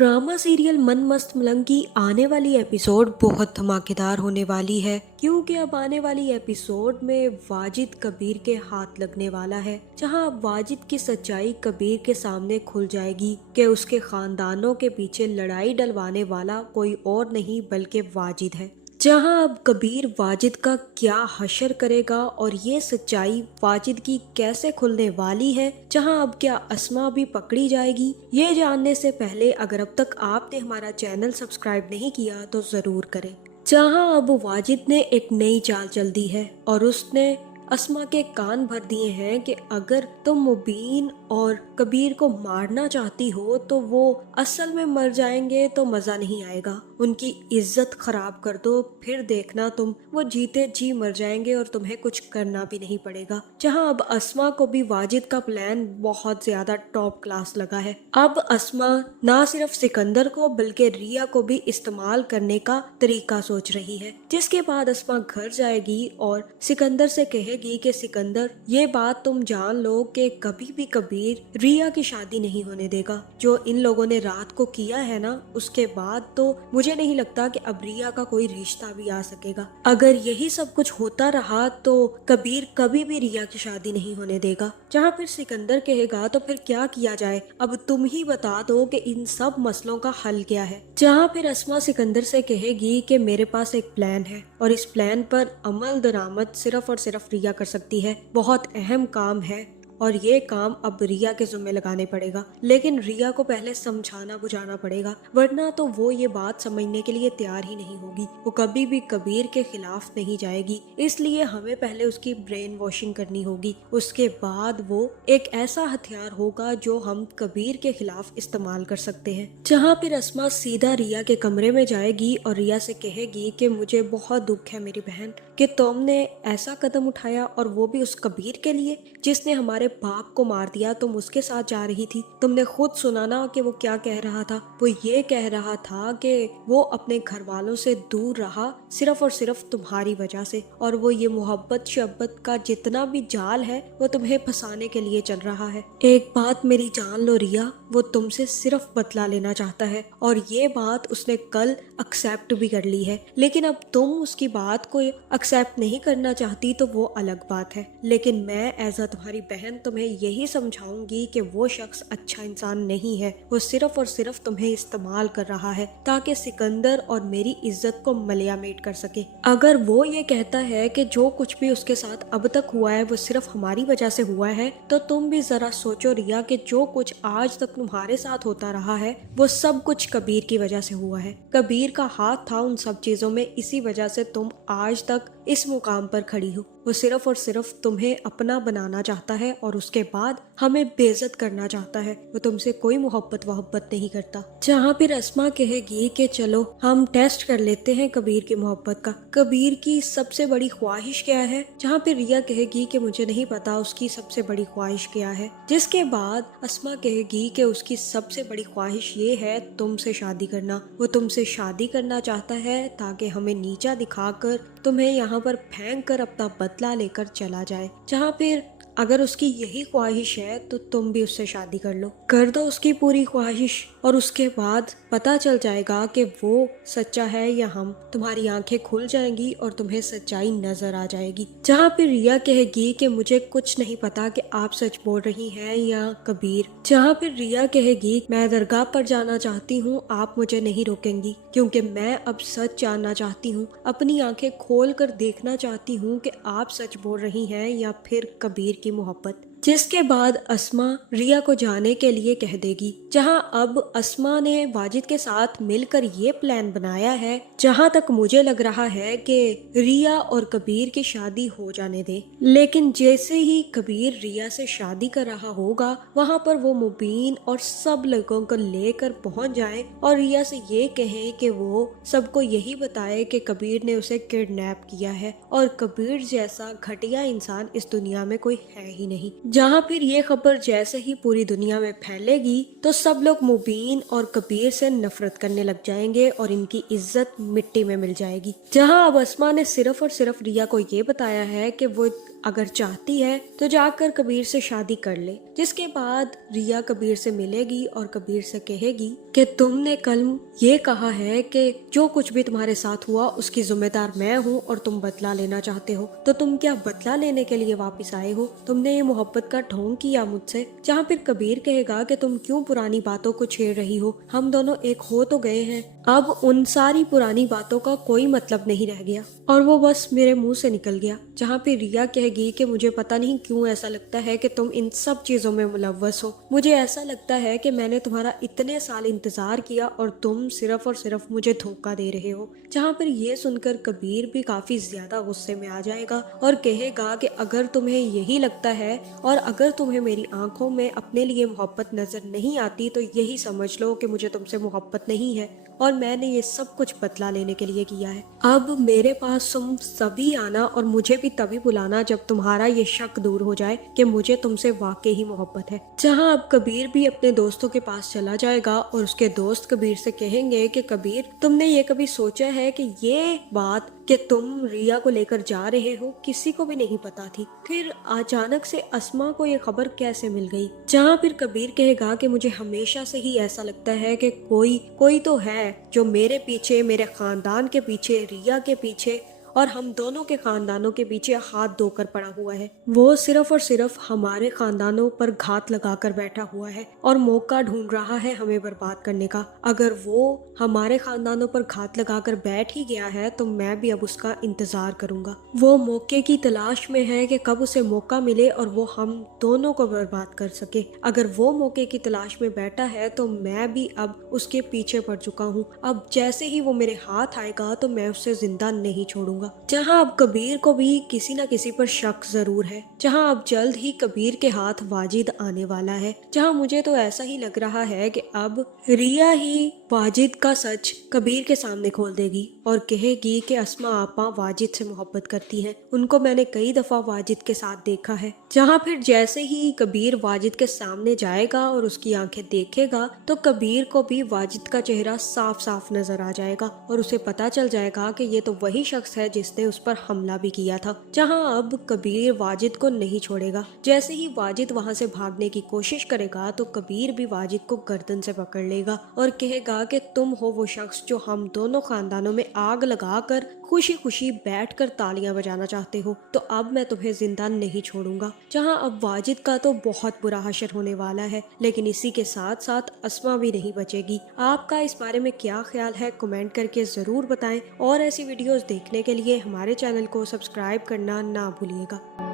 Drama serial मन मस्त मलंग की आने वाली एपिसोड बहुत धमाकेदार होने वाली है, क्योंकि अब आने वाली एपिसोड में वाजिद कबीर के हाथ लगने वाला है, जहां अब वाजिद की सच्चाई कबीर के सामने खुल जाएगी कि उसके खानदानों के पीछे लड़ाई डलवाने वाला कोई और नहीं बल्कि वाजिद है। जहां अब कबीर वाजिद का क्या हशर करेगा और ये सच्चाई वाजिद की कैसे खुलने वाली है, जहां अब क्या अस्मा भी पकड़ी जाएगी, ये जानने से पहले अगर अब तक आपने हमारा चैनल सब्सक्राइब नहीं किया तो जरूर करें। जहां अब वाजिद ने एक नई चाल चल दी है और उसने अस्मा के कान भर दिए हैं कि अगर तुम मुबीन और कबीर को मारना चाहती हो तो वो असल में मर जाएंगे तो मजा नहीं आएगा, उनकी इज्जत खराब कर दो, फिर देखना तुम वो जीते जी मर जाएंगे और तुम्हें कुछ करना भी नहीं पड़ेगा। जहां अब अस्मा को भी वाजिद का प्लान बहुत ज्यादा टॉप क्लास लगा है। अब अस्मा ना सिर्फ सिकंदर को बल्कि रिया को भी इस्तेमाल करने का तरीका सोच रही है, जिसके बाद अस्मा घर जाएगी और सिकंदर से कहेगी कि सिकंदर, ये बात तुम जान लो कि कभी भी कबीर रिया की शादी नहीं होने देगा। जो इन लोगों ने रात को किया है ना, उसके बाद तो मुझे नहीं लगता कि अब रिया का कोई रिश्ता भी आ सकेगा। अगर यही सब कुछ होता रहा तो कबीर कभी भी रिया की शादी नहीं होने देगा। जहाँ फिर सिकंदर कहेगा तो फिर क्या किया जाए, अब तुम ही बता दो कि इन सब मसलों का हल क्या है। जहाँ फिर अस्मा सिकंदर से कहेगी कि मेरे पास एक प्लान है और इस प्लान पर अमल दरामद सिर्फ और सिर्फ रिया कर सकती है। बहुत अहम काम है और ये काम अब रिया के जिम्मे लगाने पड़ेगा, लेकिन रिया को पहले समझाना बुझाना पड़ेगा, वरना तो वो ये बात समझने के लिए तैयार ही नहीं होगी। वो कभी भी कबीर के खिलाफ नहीं जाएगी, इसलिए हमें पहले उसकी ब्रेन वॉशिंग करनी होगी। उसके बाद वो एक ऐसा हथियार होगा जो हम कबीर के खिलाफ इस्तेमाल कर सकते हैं। जहाँ फिर अस्मा सीधा रिया के कमरे में जाएगी और रिया से कहेगी कि मुझे बहुत दुख है मेरी बहन कि तुमने ऐसा कदम उठाया, और वो भी उस कबीर के लिए जिसने हमारे बाप को मार दिया। तुम उसके साथ जा रही थी, तुमने खुद सुना ना कि वो क्या कह रहा था। वो ये कह रहा था कि वो अपने घर वालों से दूर रहा सिर्फ और सिर्फ तुम्हारी वजह से, और वो ये मोहब्बत शब्बत का जितना भी जाल है वो तुम्हें फंसाने के लिए चल रहा है। एक बात मेरी जान लो रिया, वो तुमसे सिर्फ बदला लेना चाहता है, और ये बात उसने कल एक्सेप्ट भी कर ली है। लेकिन अब तुम उसकी बात को एक्सेप्ट नहीं करना चाहती तो वो अलग बात है, लेकिन मैं एज अ तुम्हारी बहन तुम्हें यही समझाऊंगी कि वो शख्स अच्छा इंसान नहीं है। वो सिर्फ और सिर्फ तुम्हें इस्तेमाल कर रहा है ताकि सिकंदर और मेरी इज्जत को मलियामेट कर सके। अगर वो ये कहता है कि जो कुछ भी उसके साथ अब तक हुआ है वो सिर्फ हमारी वजह से हुआ है, तो तुम भी जरा सोचो रिया कि जो कुछ आज तक तुम्हारे साथ होता रहा है वो सब कुछ कबीर की वजह से हुआ है। कबीर का हाथ था उन सब चीजों में, इसी वजह से तुम आज तक इस मुकाम पर खड़ी हो। वो सिर्फ और सिर्फ तुम्हें अपना बनाना चाहता है और उसके बाद हमें बेइज्जत करना चाहता है। वो तुमसे कोई मोहब्बत वहब्बत नहीं करता। जहाँ फिर अस्मा कहेगी कि चलो हम टेस्ट कर लेते हैं कबीर की मोहब्बत का, कबीर की सबसे बड़ी ख्वाहिश क्या है। जहाँ फिर रिया कहेगी कि मुझे नहीं पता उसकी सबसे बड़ी ख्वाहिश क्या है, जिसके बाद अस्मा कहेगी कि उसकी सबसे बड़ी ख्वाहिश ये है तुमसे शादी करना। वो तुमसे शादी करना चाहता है ताकि हमें नीचा दिखाकर तुम्हें यहाँ पर फेंक कर अपना बदला लेकर चला जाए। जहाँ फिर अगर उसकी यही ख्वाहिश है तो तुम भी उससे शादी कर दो उसकी पूरी ख्वाहिश, और उसके बाद पता चल जाएगा कि वो सच्चा है या हम। तुम्हारी आंखें खुल जाएंगी और तुम्हें सच्चाई नजर आ जाएगी। जहाँ फिर रिया कहेगी कि मुझे कुछ नहीं पता कि आप सच बोल रही हैं या कबीर। जहाँ फिर रिया कहेगी मैं दरगाह पर जाना चाहती हूँ, आप मुझे नहीं रोकेंगी, क्योंकि मैं अब सच जानना चाहती हूँ, अपनी आंखें खोल कर देखना चाहती हूँ कि आप सच बोल रही हैं या फिर कबीर की मोहब्बत। जिसके बाद अस्मा रिया को जाने के लिए कह देगी। जहां अब अस्मा ने वाजिद के साथ मिलकर ये प्लान बनाया है, जहां तक मुझे लग रहा है कि रिया और कबीर की शादी हो जाने दे, लेकिन जैसे ही कबीर रिया से शादी कर रहा होगा वहां पर वो मुबीन और सब लोगों को लेकर पहुंच जाए और रिया से ये कहे कि वो सबको यही बताए कि कबीर ने उसे किडनैप किया है और कबीर जैसा घटिया इंसान इस दुनिया में कोई है ही नहीं। जहाँ फिर ये खबर जैसे ही पूरी दुनिया में फैलेगी तो सब लोग मुबीन और कबीर से नफरत करने लग जाएंगे और इनकी इज्जत मिट्टी में मिल जाएगी। जहाँ अब अस्मा ने सिर्फ और सिर्फ रिया को ये बताया है कि वो अगर चाहती है तो जाकर कबीर से शादी कर ले। जिसके बाद रिया कबीर से मिलेगी और कबीर से कहेगी कि तुमने कल ये कहा है कि जो कुछ भी तुम्हारे साथ हुआ उसकी जिम्मेदार मैं हूँ और तुम बदला लेना चाहते हो, तो तुम क्या बदला लेने के लिए वापस आए हो? तुमने ये मोहब्बत का ढोंग किया मुझसे। जहाँ फिर कबीर कहेगा कि तुम क्यों पुरानी बातों को छेड़ रही हो, हम दोनों एक हो तो गए हैं, अब उन सारी पुरानी बातों का कोई मतलब नहीं रह गया और वो बस मेरे मुंह से निकल गया। जहाँ पे रिया कहेगी कि मुझे पता नहीं क्यों ऐसा लगता है कि तुम इन सब चीजों में मुलव्वस हो, मुझे ऐसा लगता है कि मैंने तुम्हारा इतने साल इंतजार किया और तुम सिर्फ और सिर्फ मुझे धोखा दे रहे हो। जहाँ पर ये सुनकर कबीर भी काफी ज्यादा गुस्से में आ जाएगा और कहेगा कि अगर तुम्हें यही लगता है और अगर तुम्हें मेरी आंखों में अपने लिए मोहब्बत नजर नहीं आती तो यही समझ लो कि मुझे तुमसे मोहब्बत नहीं है और मैंने ये सब कुछ बदला लेने के लिए किया है। अब मेरे पास तुम सभी आना और मुझे भी तभी बुलाना जब तुम्हारा ये शक दूर हो जाए कि मुझे तुमसे वाकई ही मोहब्बत है। जहाँ अब कबीर भी अपने दोस्तों के पास चला जाएगा और उसके दोस्त कबीर से कहेंगे कि कबीर, तुमने ये कभी सोचा है कि ये बात कि तुम रिया को लेकर जा रहे हो किसी को भी नहीं पता थी, फिर अचानक से अस्मा को ये खबर कैसे मिल गई? जहाँ फिर कबीर कहेगा कि मुझे हमेशा से ही ऐसा लगता है कि कोई तो है जो मेरे पीछे, मेरे खानदान के पीछे, रिया के पीछे और हम दोनों के खानदानों के पीछे हाथ धोकर पड़ा हुआ है। वो सिर्फ और सिर्फ हमारे खानदानों पर घात लगाकर बैठा हुआ है और मौका ढूंढ रहा है हमें बर्बाद करने का। अगर वो हमारे खानदानों पर घात लगाकर बैठ ही गया है तो मैं भी अब उसका इंतजार करूंगा। वो मौके की तलाश में है कि कब उसे मौका मिले और वो हम दोनों को बर्बाद कर सके। अगर वो मौके की तलाश में बैठा है तो मैं भी अब उसके पीछे पड़ चुका हूँ। अब जैसे ही वो मेरे हाथ आएगा तो मैं उसे जिंदा नहीं छोड़ूंगा। जहां अब कबीर को भी किसी न किसी पर शक जरूर है। जहां अब जल्द ही कबीर के हाथ वाजिद आने वाला है। जहां मुझे तो ऐसा ही लग रहा है कि अब रिया ही वाजिद का सच कबीर के सामने खोल देगी और कहेगी कि अस्मा आपा वाजिद से मोहब्बत करती हैं। उनको मैंने कई दफा वाजिद के साथ देखा है। जहां फिर जैसे ही कबीर वाजिद के सामने जाएगा और उसकी आंखें देखेगा तो कबीर को भी वाजिद का चेहरा साफ साफ नजर आ जाएगा और उसे पता चल जाएगा कि ये तो वही शख्स है जिसने उस पर हमला भी किया था। जहां अब कबीर वाजिद को नहीं छोड़ेगा। जैसे ही वाजिद वहां से भागने की कोशिश करेगा तो कबीर भी वाजिद को गर्दन से पकड़ लेगा और कहेगा कि तुम हो वो शख्स जो हम दोनों खानदानों में आग लगाकर खुशी खुशी बैठकर तालियां बजाना चाहते हो, तो अब मैं तुम्हें जिंदा नहीं छोड़ूंगा। जहां अब वाजिद का तो बहुत बुरा हशर होने वाला है, लेकिन इसी के साथ साथ अस्मा भी नहीं बचेगी। आपका इस बारे में क्या ख्याल है कमेंट करके जरूर बताएं और ऐसी वीडियोस देखने के लिए हमारे चैनल को सब्सक्राइब करना ना भूलिएगा।